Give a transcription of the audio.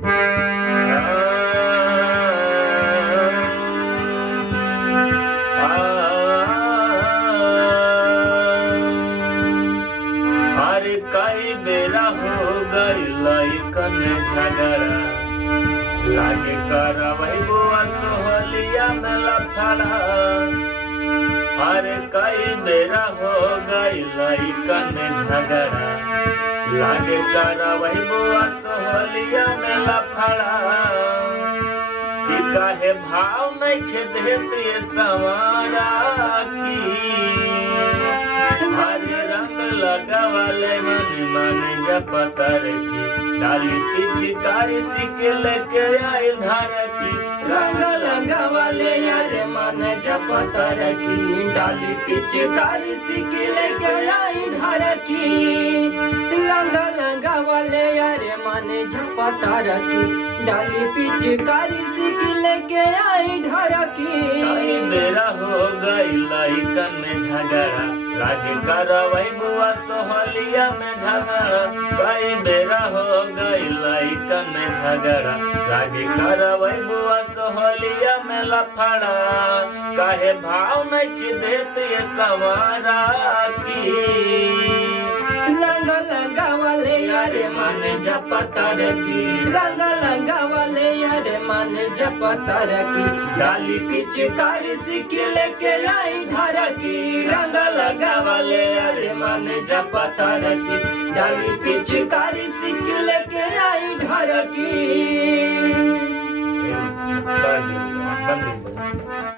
अरे कई बेरा हो गई लइकन झगड़ा, लागे करवई बुआ सोहलिया में लफड़ा। अरे कई बेरा हो गई लइकन झगड़ा, लागे करवई बुआ सोहलिया में लफड़ा। कि काहे भाव नहीं देते सवारा की, हरे रंग लगावले मन मन जपतर की, डाली पिचकारी सिके लेके आई धार की। रंग लगावले यारे मन जपतर की, डाली पिचकारी सिके लेके आई धार की। रंग लगावले यारे मन जपतर की, डाली पिचकारी सिके लेके आई धार की। कई बेरा हो गई लइकन में झगड़ा, लागे करवई बुआ सोहलिया में झगड़ा। कई बेरा हो गई लइकन में झगड़ा, लागे करवई बुआ सोहलिया में लफड़ा। काहे भाव नहीं देते सवारा की, रंग लगावले यारे मन जपतर की। रंग लगावले यारे मन जपतर की, डाली पिचकारी सिके लेके आई धार की। रंग लगावले यारे मन जपतर की, डाली पिचकारी सिके लेके आई धार की।